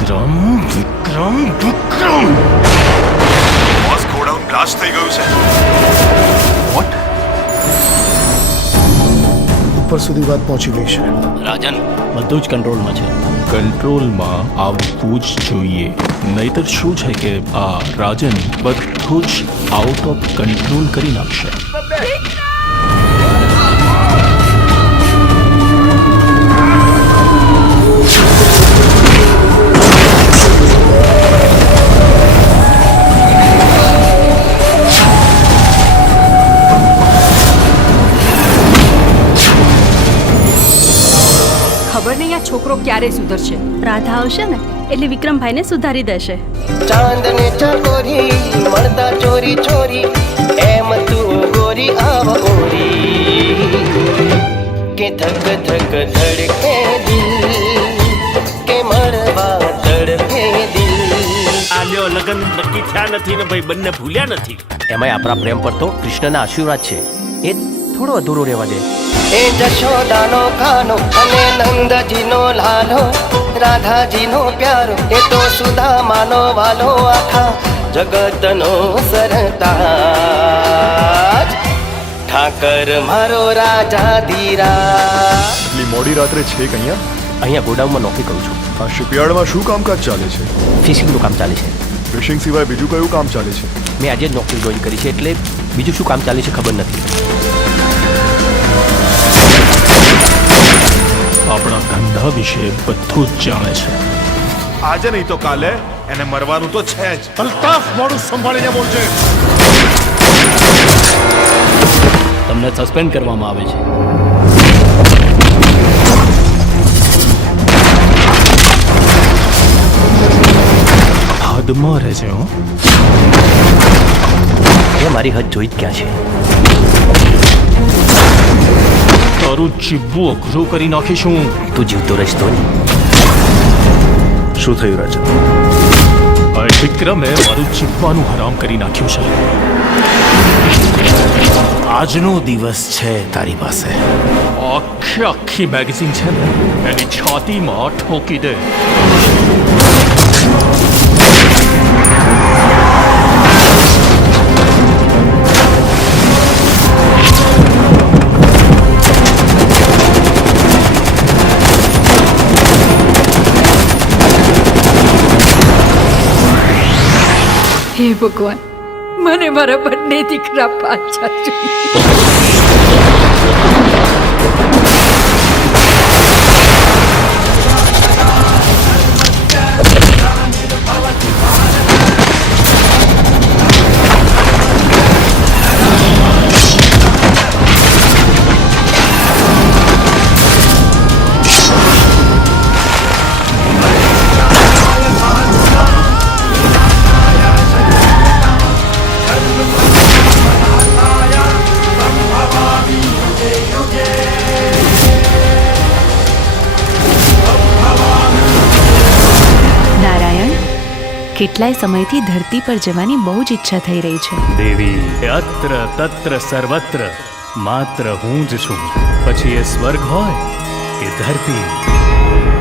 Vikram Vikram Vikram boss godown blast થઈ ગયું છે વોટ ઉપર સુધી વાત પહોંચી ગઈ છે રાજન બધું જ કંટ્રોલમાં છે કંટ્રોલમાં આવવું જ જોઈએ નહીતર શું છે કે આ રાજન બધું જ આઉટ ઓફ કંટ્રોલ કરી નાખશે ખબર નહીં આ છોકરો ક્યારે સુધરશે રાધા આવશે ને એટલે વિક્રમભાઈને સુધારી દેશે ચાંદને ચકોરી મળતા ચોરી ચોરી એમ તું ગોરી આવ ગોરી કે ધક ધક ધડકે દિલ કે મળવા તડકે દિલ આલ્યો લગન નક્કી થયા નથી ને ભાઈ બંને ભૂલ્યા નથી એમાંય આપણા પ્રેમ પર તો કૃષ્ણના આશીર્વાદ છે એ થોડો અધૂરો રહેવા દે એ જશોદાનો ખાનો અને નંદજીનો લાલો રાધાજીનો પ્યારો એ તો સુધા માનો વાલો આખા જગતનો સરતા ઠાકર મારો રાજા ધીરા એટલી મોડી રાત્રે છે અહીંયા અહીંયા ગોડાઉનમાં નોકરી કરું છું આ શિપયાર્ડમાં શું કામકાજ ચાલે છે ફિશિંગનું કામ ચાલે છે ફિશિંગ સિવાય બીજું કયું કામ ચાલે છે મેં આજે જ નોકરી જોઈન કરી છે એટલે બીજું શું કામ ચાલે છે ખબર નથી ગ્રહ વિશે બધું જ જાણે છે આજે નહીં તો કાલે એને મરવાનું તો છે જ અલ્તાફ મોડું સંભાળીને બોલજે તમને સસ્પેન્ડ કરવામાં આવે છે હદમાં રહેજે હું એ મારી હદ જોઈ જ ક્યાં છે તારું જીવવું અઘરું કરી નાખીશું તું જીવતો રહીશ તો શું થયું રાજા વિક્રમે મારું જીવવાનું હરામ કરી નાખ્યું છે આજનો દિવસ છે તારી પાસે આખી આખી મેગેઝિન છે ને એની છાતીમાં ઠોકી દે હે ભગવાન મને મારા બંને દીકરા પાછા જોઈએ કેટલાય સમયથી ધરતી પર જવાની બહુ જ ઈચ્છા થઈ રહી છે દેવી અત્ર તત્ર સર્વત્ર માત્ર હું જ છું પછી એ સ્વર્ગ હોય કે ધરતી